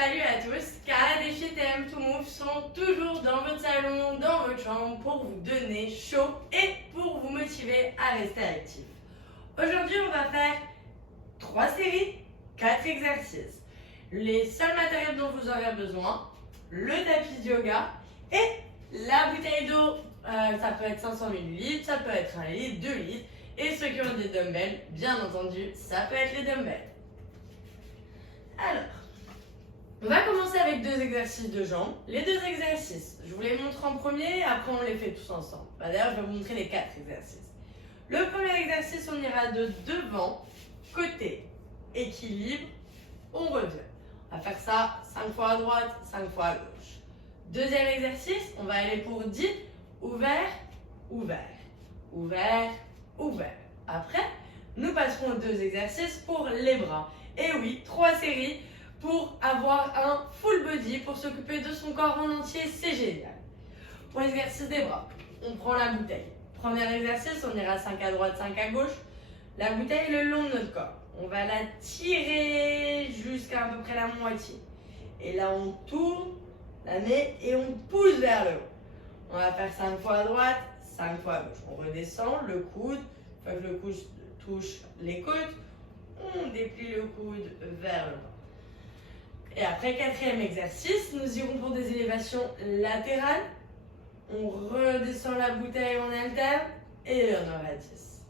Salut à tous, Cara des Shit et M2Move sont toujours dans votre salon, dans votre chambre pour vous donner chaud et pour vous motiver à rester actif. Aujourd'hui, on va faire 3 séries, 4 exercices. Les seuls matériels dont vous aurez besoin, le tapis de yoga et la bouteille d'eau. Ça peut être 500 ml, ça peut être 1 litre, 2 litres. Et ceux qui ont des dumbbells, bien entendu, ça peut être les dumbbells. Alors, on va commencer avec 2 exercices de jambes. Les 2 exercices, je vous les montre en premier, après on les fait tous ensemble. D'ailleurs, je vais vous montrer les 4 exercices. Le premier exercice, on ira de devant, côté, équilibre, on revient. On va faire ça 5 fois à droite, 5 fois à gauche. Deuxième exercice, on va aller pour 10, ouvert, ouvert, ouvert, ouvert. Après, nous passerons aux 2 exercices pour les bras. Et oui, 3 séries pour avoir un full body, pour s'occuper de son corps en entier, c'est génial. Pour l'exercice des bras, on prend la bouteille. Premier exercice, on ira 5 à droite, 5 à gauche. La bouteille le long de notre corps. On va la tirer jusqu'à peu près la moitié. Et là, on tourne, la met et on pousse vers le haut. On va faire 5 fois à droite, 5 fois à gauche. On redescend, le coude, une fois que le coude touche les côtes, on déplie le coude vers le bas. Et après, 4e exercice, nous irons pour des élévations latérales. On redescend la bouteille, on alterne et on aura 10.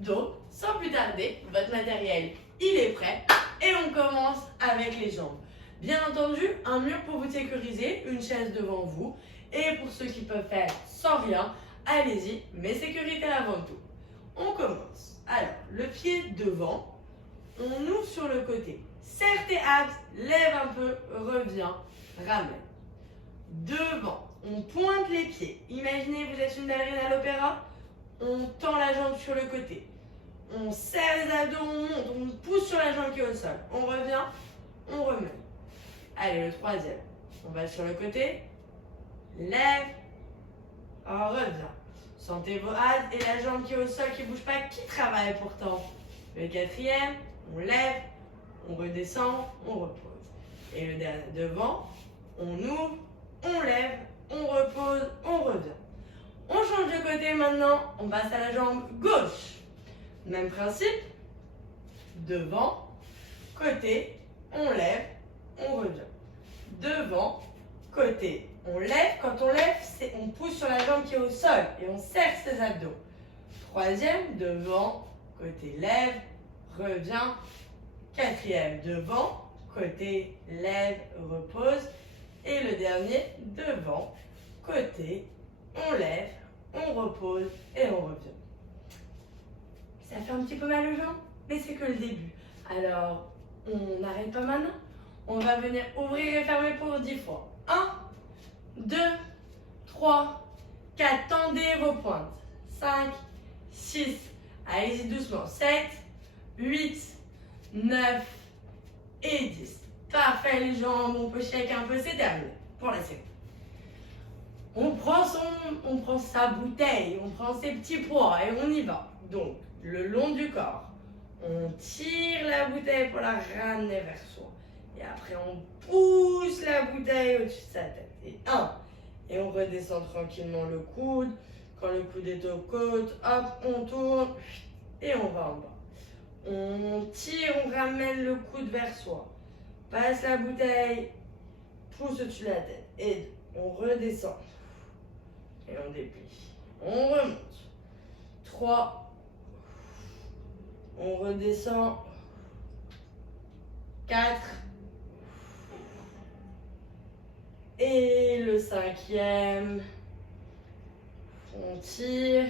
Donc, sans plus tarder, votre matériel, il est prêt et on commence avec les jambes. Bien entendu, un mur pour vous sécuriser, une chaise devant vous. Et pour ceux qui peuvent faire sans rien, allez-y, mais sécurité avant tout. On commence. Alors, le pied devant, on ouvre sur le côté. Serre tes abs, lève un peu, reviens, ramène. Devant, on pointe les pieds. Imaginez vous êtes une ballerine à l'opéra, on tend la jambe sur le côté. On serre les abdos, on monte, on pousse sur la jambe qui est au sol. On revient, on remet. Allez, le 3e. On va sur le côté, lève, revient. Sentez vos abs et la jambe qui est au sol qui ne bouge pas, qui travaille pourtant. Le 4e, on lève, on redescend, on repose. Et le dernier devant, on ouvre, on lève, on repose, on revient. On change de côté maintenant, on passe à la jambe gauche. Même principe, devant, côté, on lève, on revient. Devant, côté, on lève. Quand on lève, on pousse sur la jambe qui est au sol et on serre ses abdos. 3e, devant, côté, lève, revient. 4e, devant, côté, lève, repose. Et le dernier, devant, côté, on lève, on repose et on revient. Ça fait un petit peu mal aux jambes, mais c'est que le début. Alors, on n'arrête pas maintenant. On va venir ouvrir et fermer pour 10 fois. 1, 2, 3, 4. Tendez vos pointes. 5, 6. Allez-y doucement. 7, 8, 9 et 10. Parfait les jambes, on peut shake un peu, c'est terminé pour la série. On prend sa bouteille, on prend ses petits poids et on y va. Donc, le long du corps, on tire la bouteille pour la ramener vers soi. Et après, on pousse la bouteille au-dessus de sa tête. Et on redescend tranquillement le coude. Quand le coude est aux côtes, hop, on tourne et on va en bas. On tire, on ramène le coude vers soi. Passe la bouteille, pousse au-dessus de la tête. Et on redescend. Et on déplie. On remonte. 3. On redescend. 4. Et le 5e. On tire.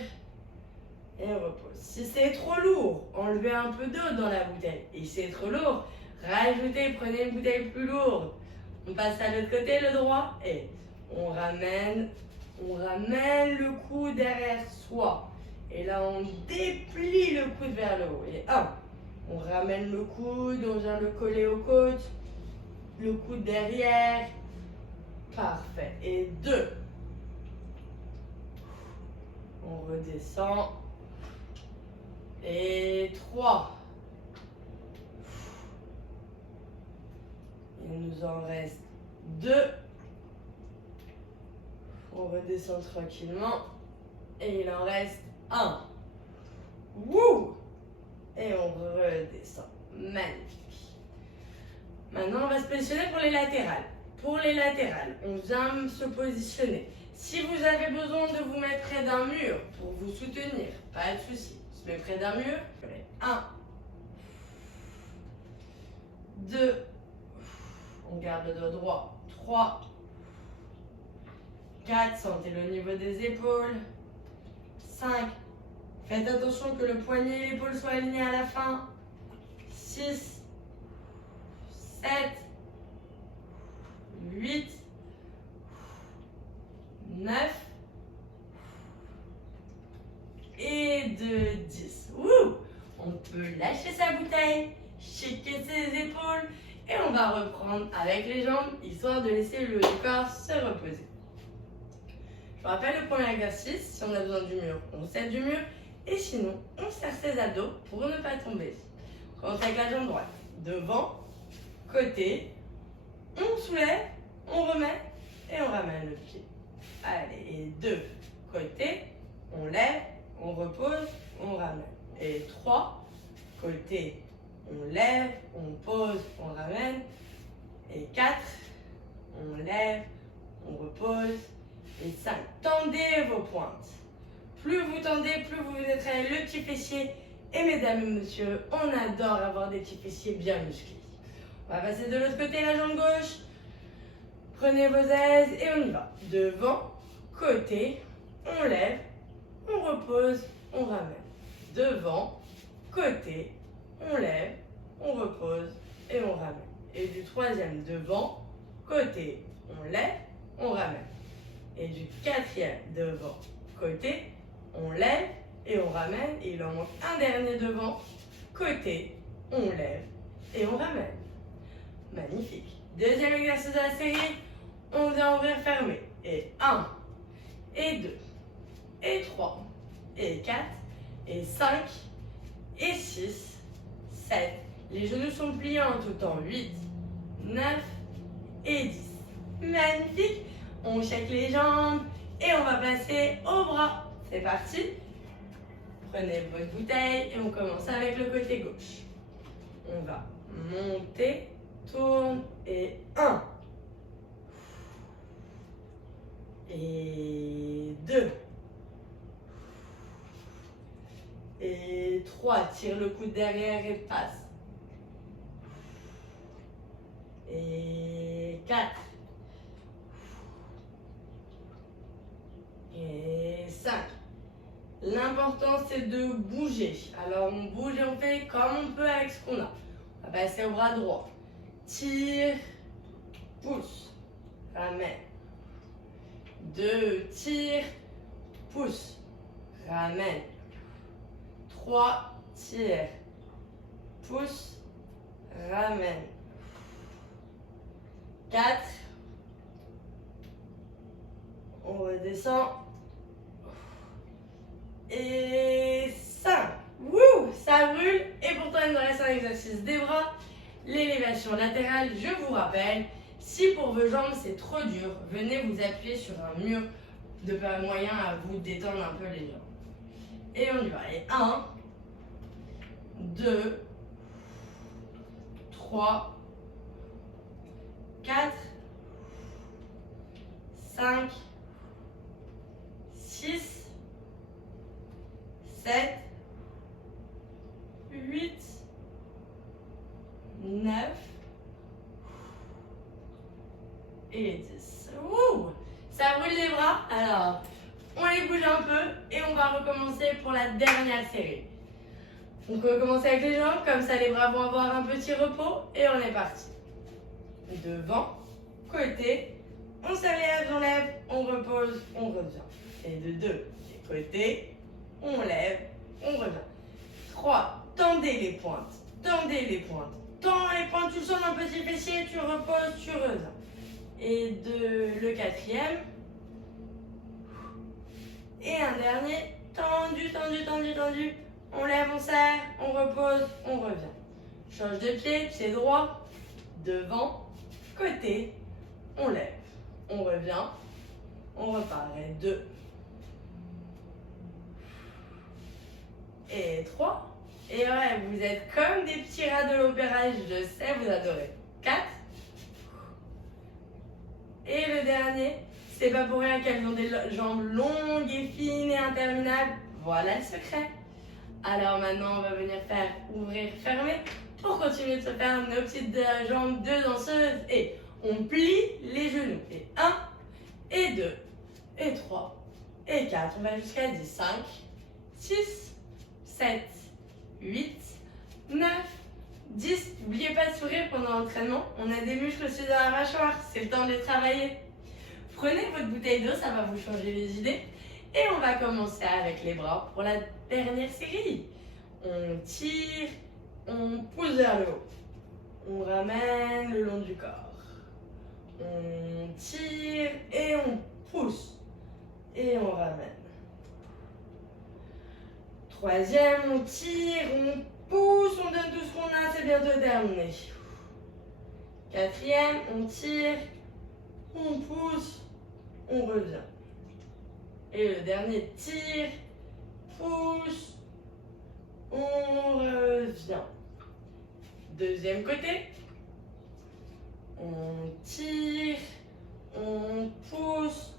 Et on repose. Si c'est trop lourd, enlevez un peu d'eau dans la bouteille. Et si c'est trop lourd, rajoutez, prenez une bouteille plus lourde. On passe à l'autre côté, le droit, et on ramène le coude derrière soi. Et là, on déplie le coude vers le haut. Et 1, on ramène le coude, on vient le coller aux côtes, le coude derrière. Parfait. Et 2, on redescend. Et 3. Et Il nous en reste 2. On redescend tranquillement. Et il en reste 1. Wouh! Et on redescend. Magnifique. Maintenant, on va se positionner pour les latérales. Pour les latérales, on vient se positionner. Si vous avez besoin de vous mettre près d'un mur pour vous soutenir, pas de souci. On se met près d'un mur. 1, 2, on garde le dos droit. 3, 4, sentez le niveau des épaules. 5, faites attention que le poignet et l'épaule soient alignés à la fin. 6, 7, 8, 9 et 10. Ouh! On peut lâcher sa bouteille, shaker ses épaules et on va reprendre avec les jambes, histoire de laisser le corps se reposer. Je vous rappelle le premier exercice, si on a besoin du mur, on s'aide du mur et sinon, on serre ses abdos pour ne pas tomber. On commence avec la jambe droite, devant, côté, on soulève, on remet et on ramène le pied. Allez, et 2, côté, on lève, on repose, on ramène. Et 3, côté, on lève, on pose, on ramène. Et 4, on lève, on repose. Et 5, tendez vos pointes. Plus vous tendez, plus vous vous entraînez le petit fessier. Et mesdames et messieurs, on adore avoir des petits fessiers bien musclés. On va passer de l'autre côté, la jambe gauche. Prenez vos aises et on y va. Devant, côté, on lève, on repose, on ramène. Devant, côté, on lève, on repose et on ramène. Et du troisième, devant, côté, on lève, on ramène. Et du quatrième, devant, côté, on lève et on ramène. Et il en manque un dernier devant, côté, on lève et on ramène. Magnifique. Deuxième exercice de la série, on vient ouvrir, fermer. Et 1, et 2, et 3, et 4, et 5, et 6, 7. Les genoux sont pliés en tout temps. 8, 9 et 10. Magnifique. On shake les jambes et on va passer au bras. C'est parti. Prenez votre bouteille et on commence avec le côté gauche. On va monter, tourne et 1. Et 2. Et 3. Tire le coude derrière et passe. Et 4. Et 5. L'important c'est de bouger. Alors on bouge et on fait comme on peut avec ce qu'on a. On va passer au bras droit. Tire, pousse, ramène. 2, tire, pousse, ramène. 3, tire, pousse, ramène. 4, on redescend. Et 5. Wouh, ça brûle. Et pourtant, il nous reste un exercice des bras. L'élévation latérale, je vous rappelle, si pour vos jambes c'est trop dur, venez vous appuyer sur un mur de moyen à vous détendre un peu les jambes. Et on y va. Et 1, 2, 3, 4, 5, 6, 7, 8, 9 et 10. Ouh, ça brûle les bras. Alors, on les bouge un peu et on va recommencer pour la dernière série. Donc, on va commencer avec les jambes, comme ça les bras vont avoir un petit repos et on est parti. Devant, côté, on serre les lèvres, on lève, on repose, on revient. Et de 2, côté, on lève, on revient. 3, tendez les pointes, tendez les pointes. Tends les pointes, tu sens un petit fessier, tu reposes, tu reviens. Et le quatrième. Et un dernier, tendu, tendu, tendu, tendu. On lève, on serre, on repose, on revient. Change de pied, pied droit, devant, côté, on lève, on revient, on repart. Et 2 et 3. Et ouais, vous êtes comme des petits rats de l'opéra, je sais, vous adorez. 4. Et le dernier, c'est pas pour rien qu'elles ont des jambes longues et fines et interminables. Voilà le secret. Alors maintenant, on va venir faire ouvrir, fermer pour continuer de se faire nos petites jambes de danseuse. Et on plie les genoux. Et 1, et 2, et 3, et 4. On va jusqu'à 10. 5, 6, 7, 8, 9, 10. N'oubliez pas de sourire pendant l'entraînement. On a des muscles aussi dans la mâchoire. C'est le temps de les travailler. Prenez votre bouteille d'eau, ça va vous changer les idées. Et on va commencer avec les bras pour la dernière série. On tire, on pousse vers le haut. On ramène le long du corps. On tire et on pousse. Et on ramène. Troisième, on tire, on pousse, on donne tout ce qu'on a, c'est bientôt terminé. Quatrième, on tire, on pousse, on revient. Et le dernier, tire, pousse, on revient. Deuxième côté. On tire, on pousse,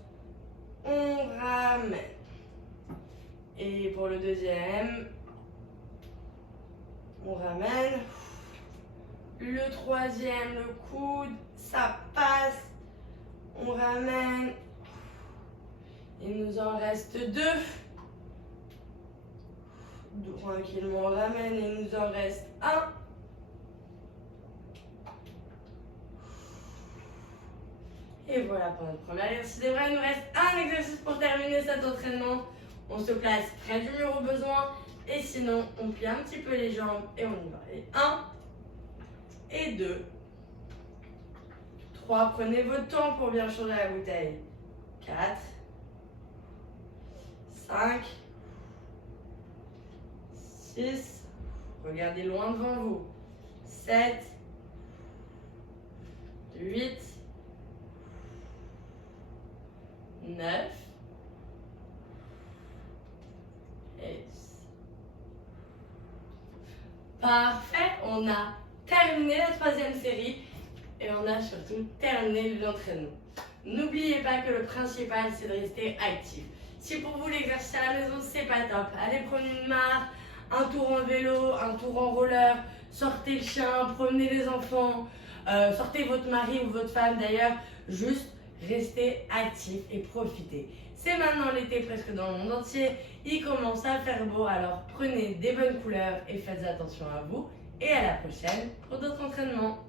on ramène. Et pour le deuxième, on ramène. Le troisième, le coude, ça passe. On ramène. Il nous en reste 2. Tranquillement, on ramène. Il nous en reste 1. Et voilà pour notre premier exercice des bras. Il nous reste un exercice pour terminer cet entraînement. On se place près du mur au besoin. Et sinon, on plie un petit peu les jambes et on y va. Et 1 et 2. 3. Prenez votre temps pour bien changer la bouteille. 4. 5. 6. Regardez loin devant vous. 7. 8. 9. Et 10. Parfait, on a terminé la troisième série et on a surtout terminé l'entraînement. N'oubliez pas que le principal c'est de rester actif. Si pour vous l'exercice à la maison c'est pas top, allez prendre une marche, un tour en vélo, un tour en roller, sortez le chien, promenez les enfants, sortez votre mari ou votre femme d'ailleurs, juste restez actif et profitez. C'est maintenant l'été presque dans le monde entier, il commence à faire beau, alors prenez des bonnes couleurs et faites attention à vous. Et à la prochaine pour d'autres entraînements.